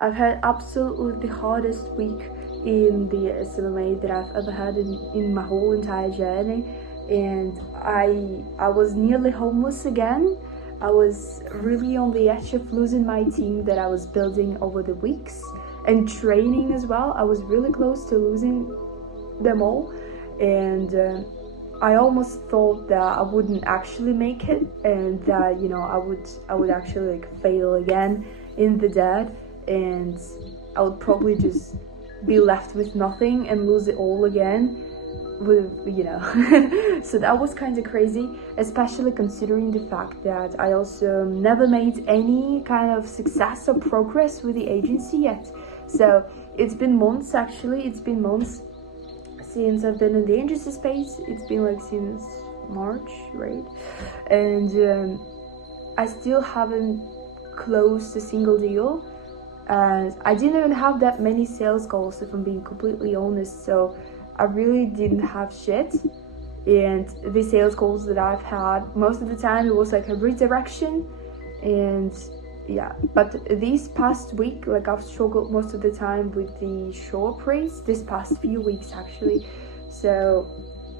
I've had absolutely the hardest week in the SMMA that I've ever had in my whole entire journey, and I was nearly homeless again. I was really on the edge of losing my team that I was building over the weeks, and training as well. I was really close to losing them all, and I almost thought that I wouldn't actually make it, and that, you know, I would actually like fail again in the dirt, and I would probably just be left with nothing and lose it all again, with, you know. So that was kind of crazy, especially considering the fact that I also never made any kind of success or progress with the agency yet. So it's been months, actually. It's been months since I've been in the agency space. It's been like since March, right? And I still haven't closed a single deal, and I didn't even have that many sales goals, if I'm being completely honest. So I really didn't have shit, and the sales goals that I've had, most of the time it was like a redirection. And yeah, but this past week, like, I've struggled most of the time with the short praise this past few weeks, actually. So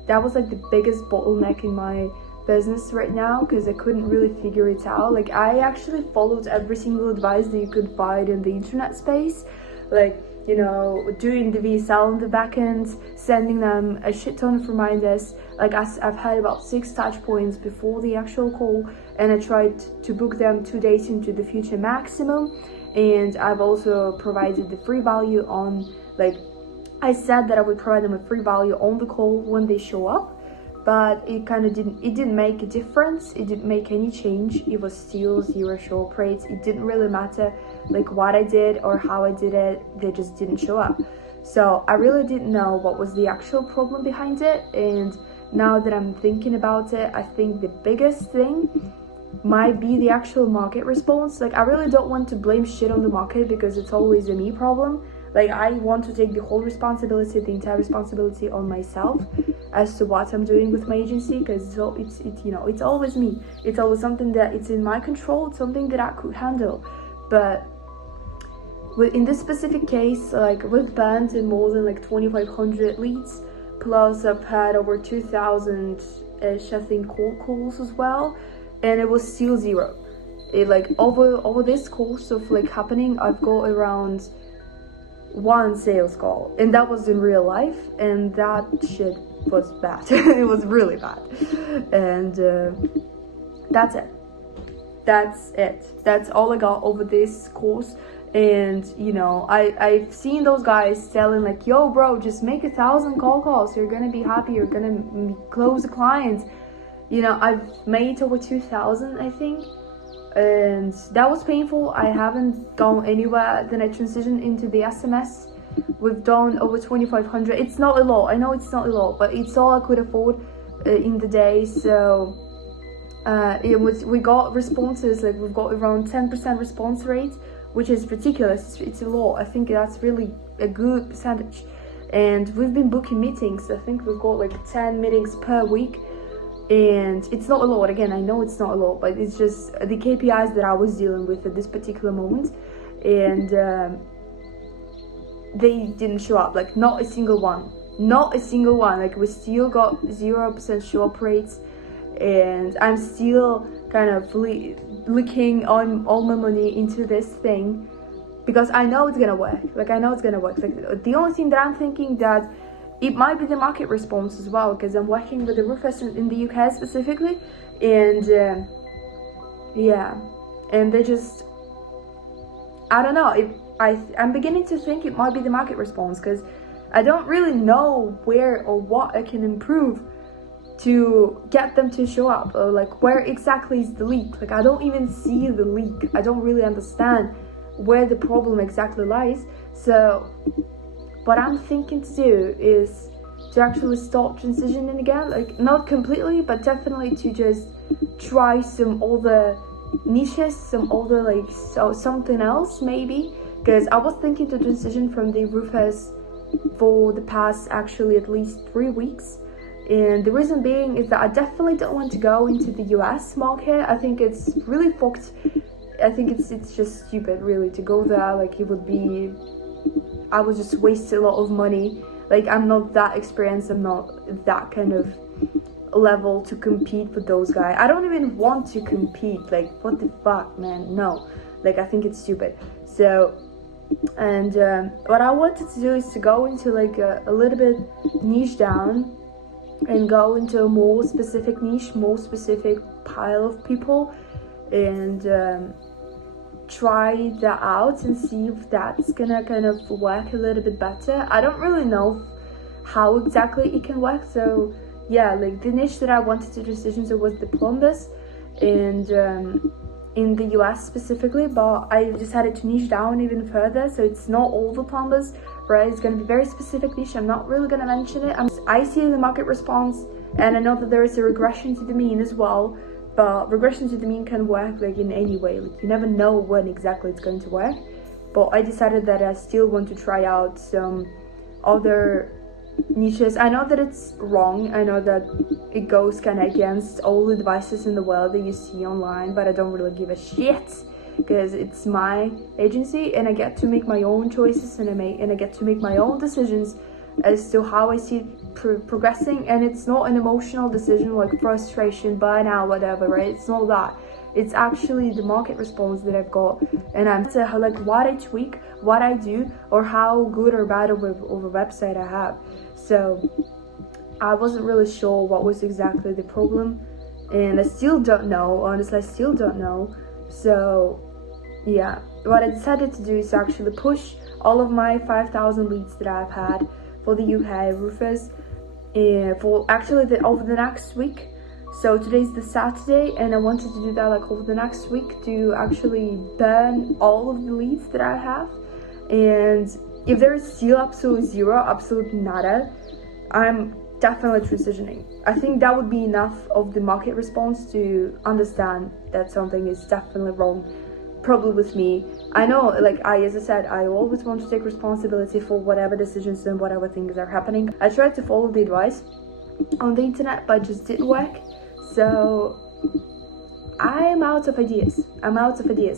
that was like the biggest bottleneck in my business right now, because I couldn't really figure it out. Like, I actually followed every single advice that you could find in the internet space, like, you know, doing the VSL on the back end, sending them a shit ton of reminders. Like, I've had about 6 touch points before the actual call, and I tried to book them 2 days into the future maximum. And I've also provided the free value on, like, I said that I would provide them a free value on the call when they show up, but it didn't make a difference. It didn't make any change. It was still 0 short rates. It didn't really matter like what I did or how I did it. They just didn't show up. So I really didn't know what was the actual problem behind it. And now that I'm thinking about it, I think the biggest thing might be the actual market response. Like, I really don't want to blame shit on the market, because it's always a me problem. Like, I want to take the whole responsibility, the entire responsibility on myself as to what I'm doing with my agency, because it's you know, it's always me. It's always something that it's in my control. It's something that I could handle. But in this specific case, like, we've banned in more than like 2,500 leads, plus I've had over 2,000-ish, I think, cold calls as well, and it was still 0. It, like, over this course of like happening, I've got around 1 sales call, and that was in real life, and that shit was bad. It was really bad. And that's it. That's all I got over this course. And, you know, I've seen those guys telling like, yo bro, just make 1,000 calls, you're gonna be happy, you're gonna close the clients. You know, I've made over 2,000, I think, and that was painful. I haven't gone anywhere. Then I transitioned into the SMS. We've done over 2,500. It's not a lot, I know it's not a lot, but it's all I could afford in the day. So we got responses, like, we've got around 10% response rate, which is ridiculous. It's a lot. I think that's really a good percentage. And we've been booking meetings. I think we've got like 10 meetings per week, and it's not a lot. Again, I know it's not a lot, but it's just the KPIs that I was dealing with at this particular moment, and they didn't show up. Like, not a single one. Like, we still got 0% show up rates, and I'm still kind of leaking on all my money into this thing, because I know it's gonna work. Like, I know it's gonna work. Like, the only thing that I'm thinking that it might be the market response as well, because I'm working with the roofers in the UK specifically, and yeah, and they just, I don't know, I'm beginning to think it might be the market response, because I don't really know where or what I can improve to get them to show up, or like, where exactly is the leak. Like, I don't even see the leak. I don't really understand where the problem exactly lies. So what I'm thinking to do is to actually start transitioning again, like, not completely, but definitely to just try some other niches, some other, like, something else maybe, because I was thinking to transition from the roofers for the past, actually, at least 3 weeks. And the reason being is that I definitely don't want to go into the US market. I think it's really fucked I think it's just stupid really to go there. Like I would just waste a lot of money. Like I'm not that experienced, I'm not that kind of level to compete with those guys. I don't even want to compete. Like what the fuck, man? No, like I think it's stupid. So, and what I wanted to do is to go into like a little bit niche down and go into a more specific niche, more specific pile of people, and try that out and see if that's gonna kind of work a little bit better. I don't really know how exactly it can work. So yeah, like the niche that I wanted to transition to was the plumbers, and in the US specifically, but I decided to niche down even further, so it's not all the plumbers, right? It's gonna be very specific niche. I'm not really gonna mention it. I see the market response, and I know that there is a regression to the mean as well, but regression to the mean can work like in any way. Like you never know when exactly it's going to work. But I decided that I still want to try out some other niches. I know that it's wrong. I know that it goes kind of against all the advices in the world that you see online, but I don't really give a shit because it's my agency and I get to make my own choices, and I get to make my own decisions as to how I see it progressing. And it's not an emotional decision like frustration, burnout, whatever, right? It's not that. It's actually the market response that I've got, and I'm to like what I tweak, what I do, or how good or bad of a website I have. So I wasn't really sure what was exactly the problem, and I still don't know. Honestly, I still don't know. So yeah, what I decided to do is actually push all of my 5,000 leads that I've had for the UK roofers for actually over the next week. So today's the Saturday, and I wanted to do that like over the next week to actually burn all of the leads that I have. And if there is still absolute zero, absolute nada, I'm definitely transitioning. I think that would be enough of the market response to understand that something is definitely wrong, probably with me. I know, like as I said, I always want to take responsibility for whatever decisions and whatever things are happening. I tried to follow the advice on the internet, but it just didn't work. So I'm out of ideas.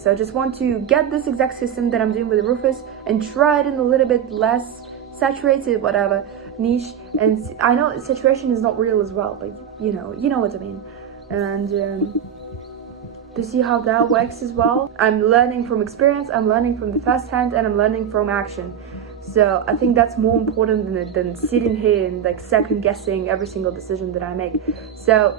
So I just want to get this exact system that I'm doing with the roofers and try it in a little bit less saturated, whatever, niche. And I know saturation is not real as well, but you know what I mean. And to see how that works as well. I'm learning from experience, I'm learning from the first hand, and I'm learning from action. So I think that's more important than sitting here and like second guessing every single decision that I make. So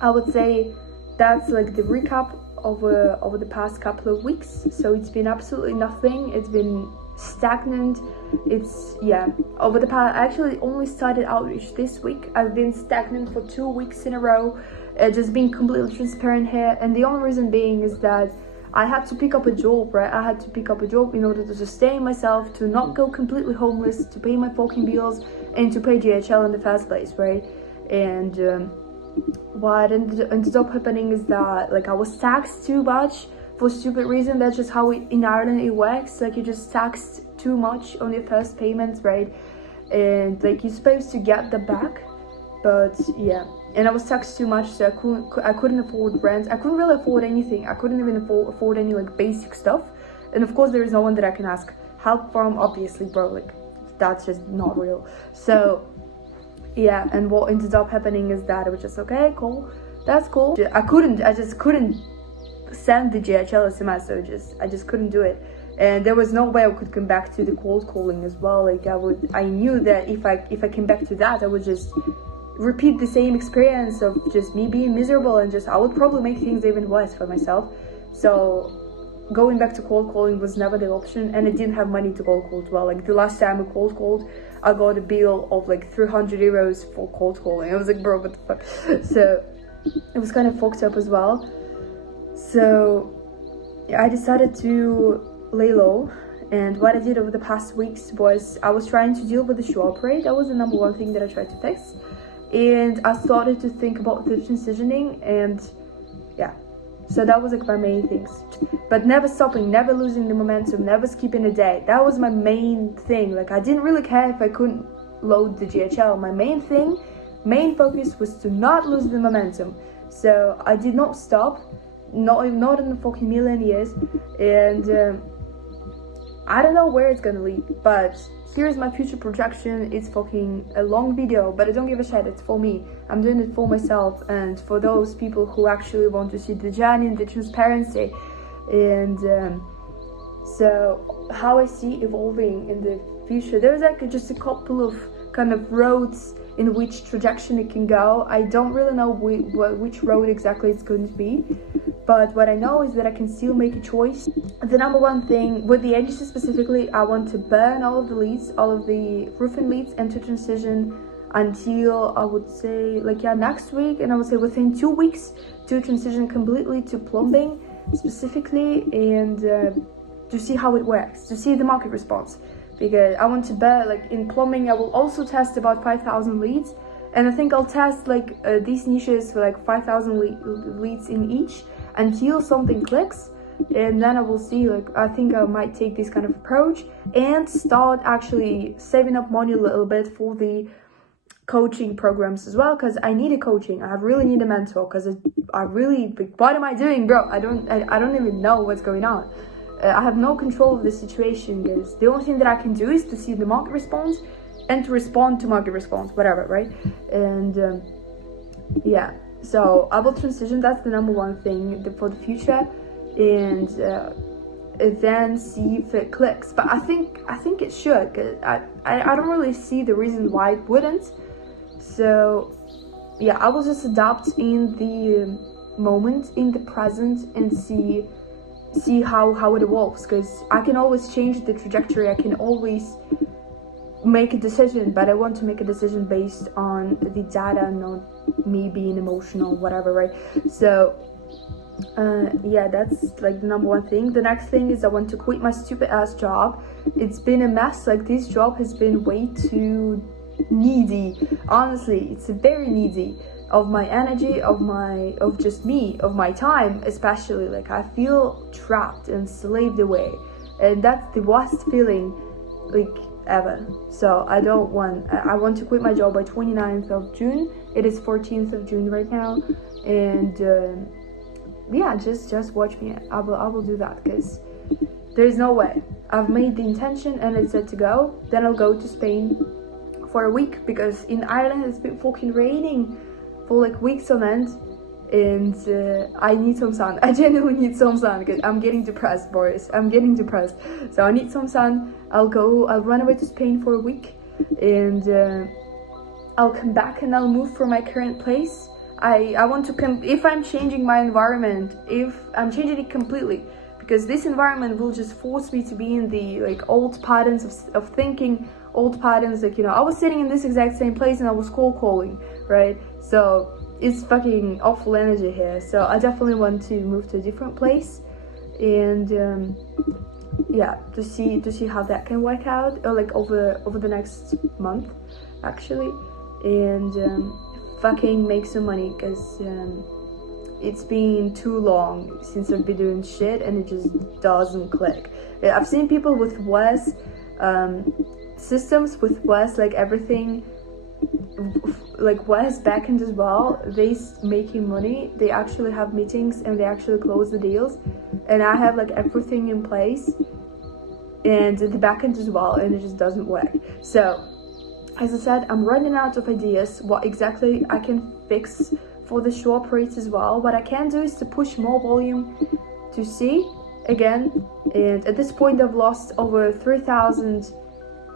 I would say that's like the recap over the past couple of weeks. So it's been absolutely nothing. It's been stagnant. It's over the past, I actually only started outreach this week. I've been stagnant for 2 weeks in a row, just being completely transparent here. And the only reason being is that I had to pick up a job, right? I had to pick up a job in order to sustain myself, to not go completely homeless, to pay my fucking bills, and to pay GHL in the first place, right? And what ended up happening is that like I was taxed too much for stupid reason. That's just how in Ireland it works. Like you just taxed too much on your first payments, right? And like you're supposed to get the back, but yeah. And I was taxed too much, so I couldn't afford rent. I couldn't really afford anything. I couldn't even afford any like basic stuff. And of course there is no one that I can ask help from, obviously, bro. Like that's just not real. So yeah, and what ended up happening is that it was just okay, cool, that's cool. I just couldn't send the GHL SMS, so I just couldn't do it. And there was no way I could come back to the cold calling as well. Like I knew that if I came back to that, I would just repeat the same experience of just me being miserable, and I would probably make things even worse for myself. So going back to cold calling was never the option, and I didn't have money to cold call as well. Like the last time I cold called, I got a bill of like 300 euros for cold calling. I was like, bro, what the fuck? So it was kind of fucked up as well. So I decided to lay low, and what I did over the past weeks was I was trying to deal with the show up rate. That was the number one thing that I tried to fix. And I started to think about the transitioning, and yeah, so that was like my main things. But never stopping, never losing the momentum, never skipping a day. That was my main thing. Like I didn't really care if I couldn't load the GHL. My main focus was to not lose the momentum. So I did not stop. not in a fucking million years. And I don't know where it's gonna lead, but here's my future projection. It's fucking a long video, but I don't give a shit. It's for me. I'm doing it for myself and for those people who actually want to see the journey and the transparency. And so how I see evolving in the future, there's like just a couple of kind of roads in which trajectory it can go. I don't really know which road exactly it's going to be, but what I know is that I can still make a choice. The number one thing with the agency specifically, I want to burn all of the leads, all of the roofing leads, and to transition until I would say next week, and I would say within 2 weeks to transition completely to plumbing specifically, and to see how it works, to see the market response. Because I want to bet in plumbing I will also test about 5,000 leads, and I think I'll test these niches for 5,000 leads in each until something clicks, and then I will see I think I might take this kind of approach and start actually saving up money a little bit for the coaching programs as well, because I need a coaching. I really need a mentor, because I really, what am I doing, bro? I don't even know what's going on. I have no control of the situation, because the only thing that I can do is to see the market response and to respond to market response, whatever, right? And yeah, so I will transition. That's the number one thing for the future, and then see if it clicks. But I think it should, because I don't really see the reason why it wouldn't. So yeah, I will just adapt in the moment, in the present, and see how it evolves, because I can always change the trajectory. I can always make a decision, but I want to make a decision based on the data, not me being emotional, whatever, right? So yeah, that's the number one thing. The next thing is I want to quit my stupid ass job. It's been a mess. This job has been way too needy. Honestly, it's very needy of my energy, of just me, of my time especially. I feel trapped and slaved away, and that's the worst feeling ever. So I want to quit my job by 29th of June. It is 14th of June right now, and yeah, just watch me. I will do that, because there's no way. I've made the intention and it's set to go. Then I'll go to Spain for a week, because in Ireland it's been fucking raining for weeks on end, and I need some sun. I genuinely need some sun, because I'm getting depressed, boys. I'm getting depressed, so I need some sun. I'll run away to Spain for a week, and I'll come back and I'll move from my current place. I want to if I'm changing my environment, if I'm changing it completely, because this environment will just force me to be in the old patterns of thinking, old patterns. I was sitting in this exact same place and I was cold calling, right? So it's fucking awful energy here. So I definitely want to move to a different place, and yeah, to see how that can work out, or over the next month actually, and fucking make some money, because it's been too long since I've been doing shit and it just doesn't click. I've seen people with worse systems, with worse everything, worse backend as well. They making money, they actually have meetings and they actually close the deals, and I have everything in place and the backend as well, and it just doesn't work. So as I said, I'm running out of ideas what exactly I can fix for the show operates as well. What I can do is to push more volume to see again, and at this point I've lost over 3,000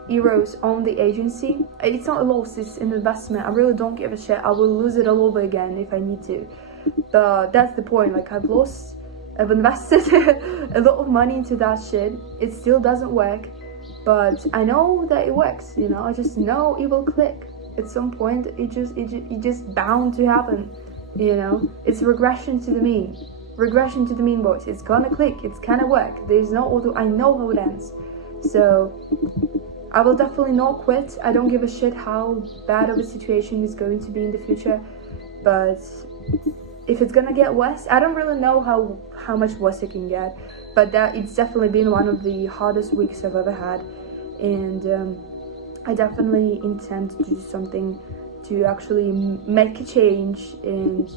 euros on the agency. It's not a loss, it's an investment. I really don't give a shit. I will lose it all over again if I need to, but that's the point. I've invested a lot of money into that shit. It still doesn't work, but I know that it works. I just know it will click at some point. It just bound to happen. It's regression to the mean, boys. It's gonna click, it's gonna work. There's no other. I know how it ends. So I will definitely not quit. I don't give a shit how bad of a situation is going to be in the future, but if it's gonna get worse, I don't really know how much worse it can get, but it's definitely been one of the hardest weeks I've ever had, and I definitely intend to do something to actually make a change and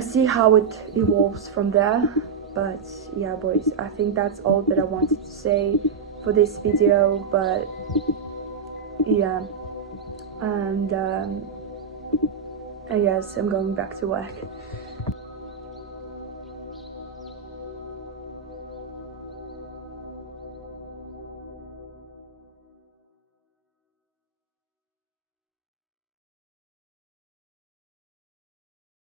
see how it evolves from there. But yeah, boys, I think that's all that I wanted to say for this video. But yeah, and I guess I'm going back to work.